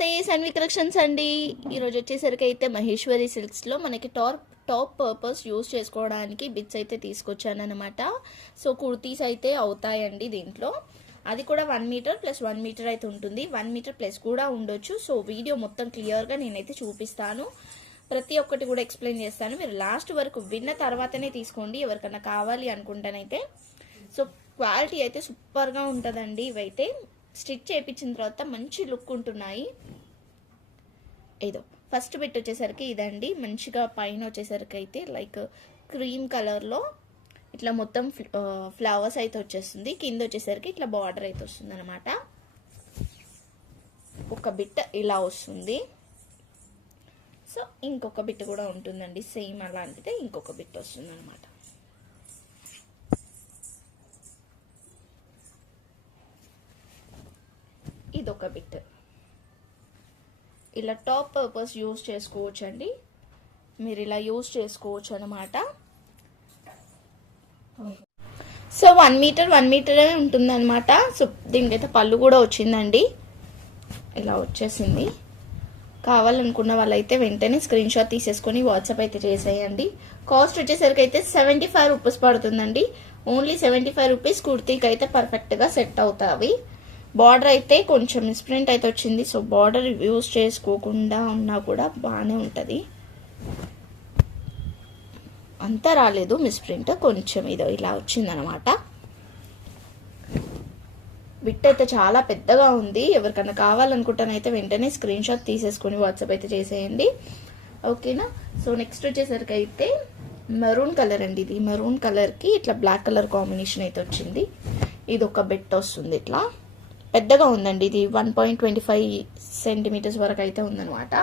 నమస్తే సన్వి కలెక్షన్స్ అండి. ఈరోజు వచ్చేసరికి అయితే మహేశ్వరి సిల్క్స్లో మనకి టాప్ టాప్ పర్పస్ యూస్ చేసుకోవడానికి బిట్స్ అయితే తీసుకొచ్చానమాట సో కుర్తీస్ అయితే అవుతాయండి దీంట్లో. అది కూడా one meter plus one meter అయితే ఉంటుంది. వన్ మీటర్ ప్లస్ కూడా ఉండొచ్చు. సో వీడియో మొత్తం క్లియర్గా నేనైతే చూపిస్తాను. ప్రతి ఒక్కటి కూడా ఎక్స్ప్లెయిన్ చేస్తాను. మీరు లాస్ట్ వరకు విన్న తర్వాతనే తీసుకోండి. ఎవరికైనా కావాలి అనుకుంటానైతే. సో క్వాలిటీ అయితే సూపర్గా ఉంటుందండి ఇవైతే. స్టిచ్ చేయించిన తర్వాత మంచి లుక్ ఉంటున్నాయి. ఏదో ఫస్ట్ బిట్ వచ్చేసరికి ఇదండి. మంచిగా పైన వచ్చేసరికి అయితే లైక్ క్రీమ్ కలర్లో ఇట్లా మొత్తం ఫ్లవర్స్ అయితే వచ్చేస్తుంది. కింద వచ్చేసరికి ఇట్లా బార్డర్ అయితే వస్తుంది అనమాట ఒక బిట్ ఇలా వస్తుంది. సో ఇంకొక బిట్ కూడా ఉంటుందండి. సేమ్ అలాంటిదే ఇంకొక బిట్ వస్తుంది అనమాట ఒక బిట్ ఇలా టాప్ పర్పస్ యూజ్ చేసుకోవచ్చు అండి మీరు ఇలా యూస్ చేసుకోవచ్చు అనమాట సో వన్ మీటర్ వన్ మీటరే ఉంటుంది అనమాట సో దీనికైతే పళ్ళు కూడా వచ్చిందండి. ఇలా వచ్చేసింది. కావాలనుకున్న వాళ్ళైతే వెంటనే స్క్రీన్ షాట్ తీసేసుకొని వాట్సాప్ అయితే చేసేయండి. కాస్ట్ వచ్చేసరికి అయితే సెవెంటీ ఫైవ్ రూపీస్ పడుతుందండి. ఓన్లీ సెవెంటీ ఫైవ్ రూపీస్ కుర్తీకి అయితే పర్ఫెక్ట్గా సెట్ అవుతాయి బార్డర్ అయితే కొంచెం మిస్ప్రింట్ అయితే వచ్చింది. సో బార్డర్ యూస్ చేసుకోకుండా ఉన్నా కూడా బాగానే ఉంటుంది. అంతా రాలేదు. మిస్ప్రింట్ కొంచెం ఇదో ఇలా వచ్చిందనమాట. బిట్ అయితే చాలా పెద్దగా ఉంది. ఎవరికైనా కావాలనుకుంటానైతే వెంటనే స్క్రీన్ షాట్ తీసేసుకొని వాట్సాప్ అయితే చేసేయండి. ఓకేనా సో నెక్స్ట్ వచ్చేసరికి అయితే మెరూన్ కలర్ అండి ఇది. మెరూన్ కలర్కి ఇట్లా బ్లాక్ కలర్ కాంబినేషన్ అయితే వచ్చింది. ఇది ఒక బెట్ వస్తుంది ఇట్లా. పెద్దగా ఉందండి. ఇది one point twenty five centimeters వరకు అయితే ఉందనమాట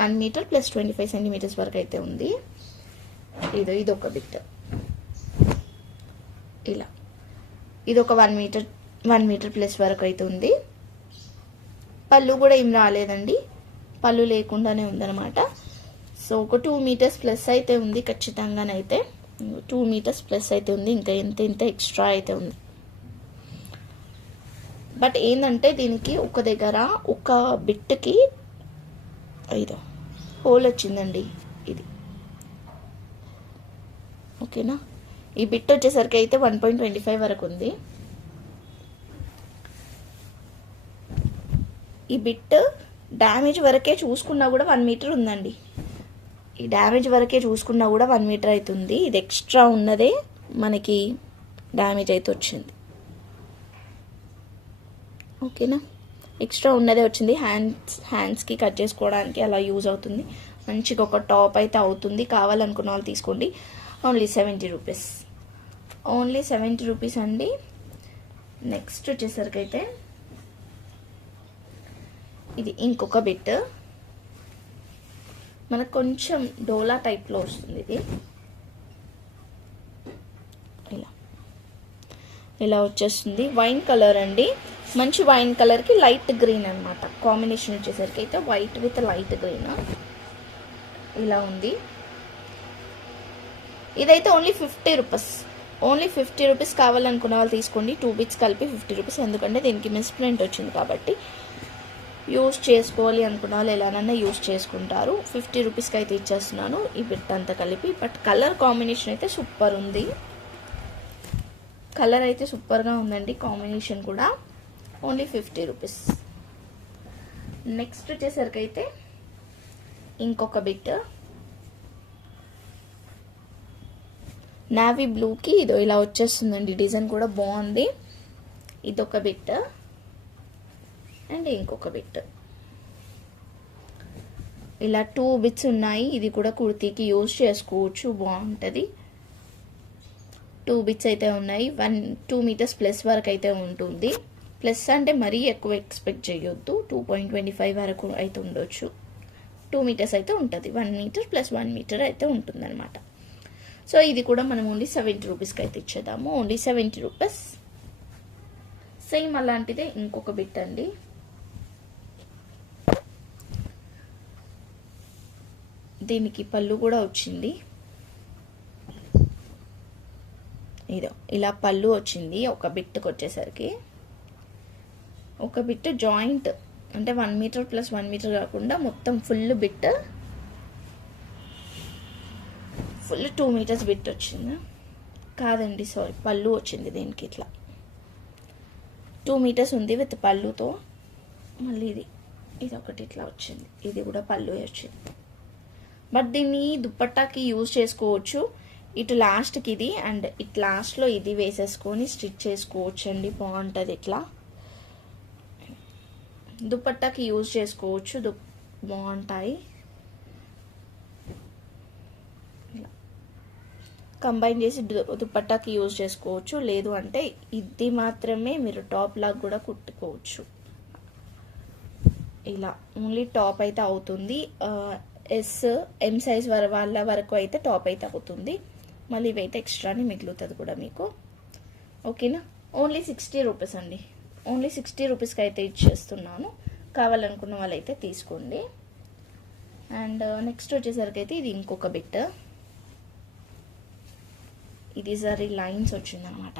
one meter plus twenty five centimeters వరకు అయితే ఉంది. ఇదో ఇది ఒక బిట్. ఇలా. ఇది ఒక one meter one meter plus వరకు అయితే ఉంది. పళ్ళు కూడా ఏం రాలేదండి. పళ్ళు లేకుండానే ఉందన్నమాట. సో ఒక టూ మీటర్స్ ప్లస్ అయితే ఉంది ఖచ్చితంగానైతే. టూ మీటర్స్ ప్లస్ అయితే ఉంది. ఇంకా ఎంత ఇంత ఎక్స్ట్రా అయితే ఉంది. బట్ ఏంటంటే దీనికి ఒక దగ్గర ఒక బిట్కి ఐదు. హోల్ వచ్చిందండి ఇది. ఓకేనా? ఈ బిట్ వచ్చేసరికి అయితే వన్ పాయింట్ ట్వంటీ ఫైవ్ వరకు ఉంది. ఈ బిట్ డ్యామేజ్ వరకే చూసుకున్నా కూడా వన్ మీటర్ ఉందండి. ఈ డ్యామేజ్ వరకే చూసుకున్నా కూడా వన్ మీటర్ అవుతుంది. ఇది ఎక్స్ట్రా ఉన్నదే మనకి డ్యామేజ్ అయితే వచ్చింది. ఓకేనా? ఎక్స్ట్రా ఉన్నదే వచ్చింది. హ్యాండ్స్ హ్యాండ్స్కి కట్ చేసుకోవడానికి అలా యూజ్ అవుతుంది. మంచిగా ఒక టాప్ అయితే అవుతుంది. కావాలనుకున్న వాళ్ళు తీసుకోండి. Only seventy rupees. Only seventy rupees అండి. నెక్స్ట్ వచ్చేసరికి అయితే ఇది ఇంకొక బిట్. మనకు కొంచెం డోలా టైప్లో వస్తుంది ఇది. ఇలా. ఇలా వచ్చేస్తుంది. వైన్ కలర్ అండి. మంచి వైన్ కలర్కి లైట్ గ్రీన్ అనమాట కాంబినేషన్ వచ్చేసరికి అయితే వైట్ విత్ లైట్ గ్రీన్. ఇలా ఉంది. ఇదైతే only fifty rupees. Only fifty rupees కావాలనుకున్న వాళ్ళు తీసుకోండి. టూ బిట్స్ కలిపి ఫిఫ్టీ రూపీస్. ఎందుకంటే దీనికి మిస్ప్రింట్ వచ్చింది కాబట్టి యూస్ చేసుకోవాలి అనుకున్న వాళ్ళు ఎలానైనా యూస్ చేసుకుంటారు. ఫిఫ్టీ రూపీస్కి అయితే ఇచ్చేస్తున్నాను ఈ బిట్ అంతా కలిపి. బట్ కలర్ కాంబినేషన్ అయితే సూపర్ ఉంది. కలర్ అయితే సూపర్గా ఉందండి కాంబినేషన్ కూడా. Only fifty rupees. నెక్స్ట్ వచ్చేసరికి అయితే ఇంకొక బిట్. నావీ బ్లూకి ఇదో ఇలా వచ్చేస్తుందండి డిజైన్ కూడా బాగుంది. ఇదొక బిట్. అండ్ ఇంకొక బిట్. ఇలా టూ బిట్స్ ఉన్నాయి ఇది కూడా కుర్తీకి యూజ్ చేసుకోవచ్చు బాగుంటుంది. టూ బిట్స్ అయితే ఉన్నాయి వన్ టూ మీటర్స్ ప్లస్ వరకు అయితే ఉంటుంది. ప్లస్ అంటే మరీ ఎక్కువ ఎక్స్పెక్ట్ చేయొద్దు. టూ పాయింట్ ట్వంటీ ఫైవ్ వరకు అయితే ఉండొచ్చు. టూ మీటర్స్ అయితే ఉంటుంది. One meter plus one meter అయితే ఉంటుందన్నమాట. సో ఇది కూడా మనం ఓన్లీ సెవెంటీ రూపీస్కి అయితే ఇచ్చేద్దాము. ఓన్లీ సెవెంటీ రూపీస్ సేమ్ అలాంటిదే ఇంకొక బిట్ అండి. దీనికి పళ్ళు కూడా వచ్చింది. ఇదో ఇలా పళ్ళు వచ్చింది. ఒక బిట్కి వచ్చేసరికి ఒక బిట్ జాయింట్ అంటే one metre plus one metre కాకుండా మొత్తం full bit full two metres bit వచ్చింది? కాదండి సారీ పళ్ళు వచ్చింది దీనికి ఇట్లా. టూ మీటర్స్ ఉంది విత్ పళ్ళుతో మళ్ళీ ఇది ఇది ఒకటి ఇట్లా వచ్చింది. ఇది కూడా పళ్ళు వచ్చింది. బట్ దీన్ని దుప్పట్టాకి యూజ్ చేసుకోవచ్చు. ఇటు లాస్ట్కి ఇది అండ్ ఇటు లాస్ట్లో ఇది వేసేసుకొని స్టిచ్ చేసుకోవచ్చు అండి బాగుంటుంది ఇట్లా. దుపట్టాకి యూజ్ చేసుకోవచ్చు. దు బాగుంటాయి. కంబైన్ చేసి దుపట్టాకి యూజ్ చేసుకోవచ్చు. లేదు అంటే ఇది మాత్రమే మీరు టాప్ లాగా కూడా కుట్టుకోవచ్చు. ఇలా. ఓన్లీ టాప్ అయితే అవుతుంది. ఎస్ ఎం సైజ్ వర వాళ్ళ వరకు అయితే టాప్ అయితే అవుతుంది. మళ్ళీ ఇవైతే ఎక్స్ట్రానే మిగులుతుంది కూడా మీకు. ఓకేనా? ఓన్లీ సిక్స్టీ రూపీస్ అండి. ఓన్లీ సిక్స్టీ రూపీస్కి అయితే ఇచ్చేస్తున్నాను. కావాలనుకున్న వాళ్ళైతే తీసుకోండి. అండ్ uh, నెక్స్ట్ వచ్చేసరికి అయితే ఇది ఇంకొక బిట్. ఇది సరి లైన్స్ వచ్చిందనమాట.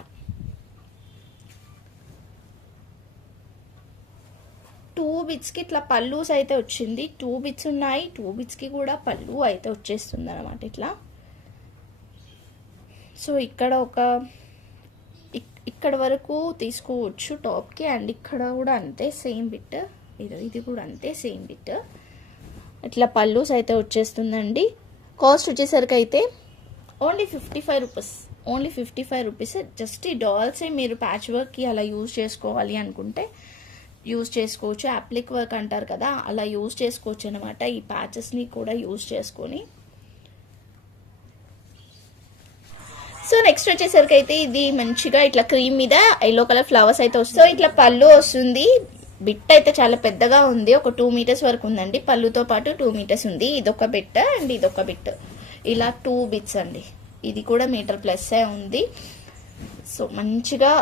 టూ బిట్స్కి ఇట్లా పల్లూస్ అయితే వచ్చింది. టూ బిట్స్ ఉన్నాయి. టూ బిట్స్కి కూడా పళ్ళు అయితే వచ్చేస్తుంది అనమాట ఇట్లా. సో ఇక్కడ ఒక ఇక్కడ వరకు తీసుకోవచ్చు టాప్కి. అండ్ ఇక్కడ కూడా అంతే సేమ్ బిట్. ఇది ఇది కూడా అంతే సేమ్ బిట్. ఇట్లా పల్లూస్ అయితే వచ్చేస్తుందండి. కాస్ట్ వచ్చేసరికి అయితే only fifty five rupees. Only fifty five rupees. Just ఈ డాల్సే మీరు ప్యాచ్ వర్క్కి అలా యూజ్ చేసుకోవాలి అనుకుంటే యూజ్ చేసుకోవచ్చు. అప్లిక్ వర్క్ అంటారు కదా అలా యూజ్ చేసుకోవచ్చు అనమాట ఈ ప్యాచెస్ని కూడా యూజ్ చేసుకొని. సో నెక్స్ట్ వచ్చేసరికి అయితే ఇది మంచిగా ఇట్లా క్రీమ్ మీద ఎల్లో కలర్ ఫ్లవర్స్ అయితే వస్తాయి ఇట్లా పళ్ళు వస్తుంది. బిట్ట అయితే చాలా పెద్దగా ఉంది. ఒక టూ మీటర్స్ వరకు ఉందండి. పళ్ళుతో పాటు టూ మీటర్స్ ఉంది. ఇదొక బిట్ట అండ్ ఇదొక బిట్ ఇలా టూ బిట్స్ అండి. ఇది కూడా మీటర్ ప్లస్ ఉంది. సో మంచిగా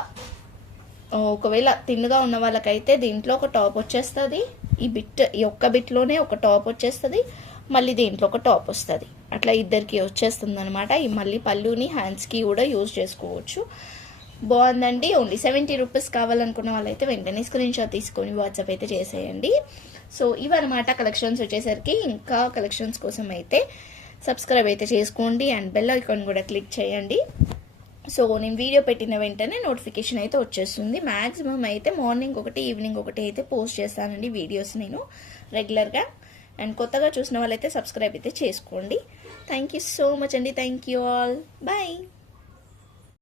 ఒకవేళ తిన్నుగా ఉన్న వాళ్ళకైతే దీంట్లో ఒక టాప్ వచ్చేస్తుంది. ఈ బిట్ ఈ ఒక్క బిట్లోనే ఒక టాప్ వచ్చేస్తుంది. మళ్ళీ దీంట్లో ఒక టాప్ వస్తుంది. అట్లా ఇద్దరికి వచ్చేస్తుంది అనమాట ఈ మళ్ళీ పళ్ళుని హ్యాండ్స్కి కూడా యూజ్ చేసుకోవచ్చు. బాగుందండి. ఓన్లీ సెవెంటీ రూపీస్ కావాలనుకున్న వాళ్ళైతే వెంటనే స్క్రీన్ షాట్ తీసుకొని వాట్సాప్ అయితే చేసేయండి. సో ఇవన్నమాట కలెక్షన్స్ వచ్చేసరికి. ఇంకా కలెక్షన్స్ కోసం అయితే సబ్స్క్రైబ్ అయితే చేసుకోండి అండ్ బెల్ ఐకాన్ కూడా క్లిక్ చేయండి. సో నేను వీడియో పెట్టిన వెంటనే నోటిఫికేషన్ అయితే వచ్చేస్తుంది. మ్యాక్సిమం అయితే మార్నింగ్ ఒకటి ఈవినింగ్ ఒకటి అయితే పోస్ట్ చేస్తానండి వీడియోస్ నేను రెగ్యులర్గా. అండ్ కొత్తగా చూసిన వాళ్ళైతే సబ్స్క్రైబ్ అయితే చేసుకోండి. Thank you so much, Andy. Thank you all. Bye.